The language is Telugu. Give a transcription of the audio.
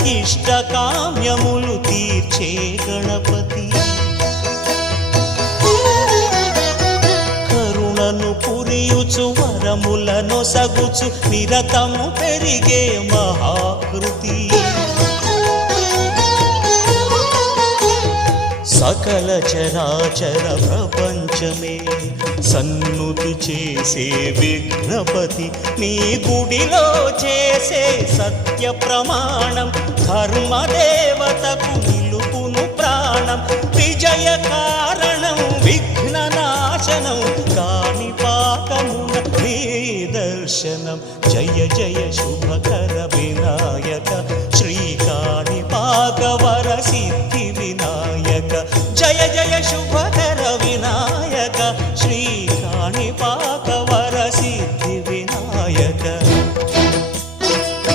ఇష్టకామ్యములు తీర్చే గణపతి. కరుణను పురియుచు వరములను సగుచు నిరతము పెరిగే మహాకృతి. సకల చరాచర ప్రపంచమే సన్నుతి చేసే విఘ్నపతి. నీ గుడిలో చేసే సత్య ప్రమాణం ధర్మదేవతకు నిలుపును ప్రాణం. విజయ కారణం విఘ్ననాశనం కాణిపాకమున నీ దర్శనం. జయ జయ శుభకర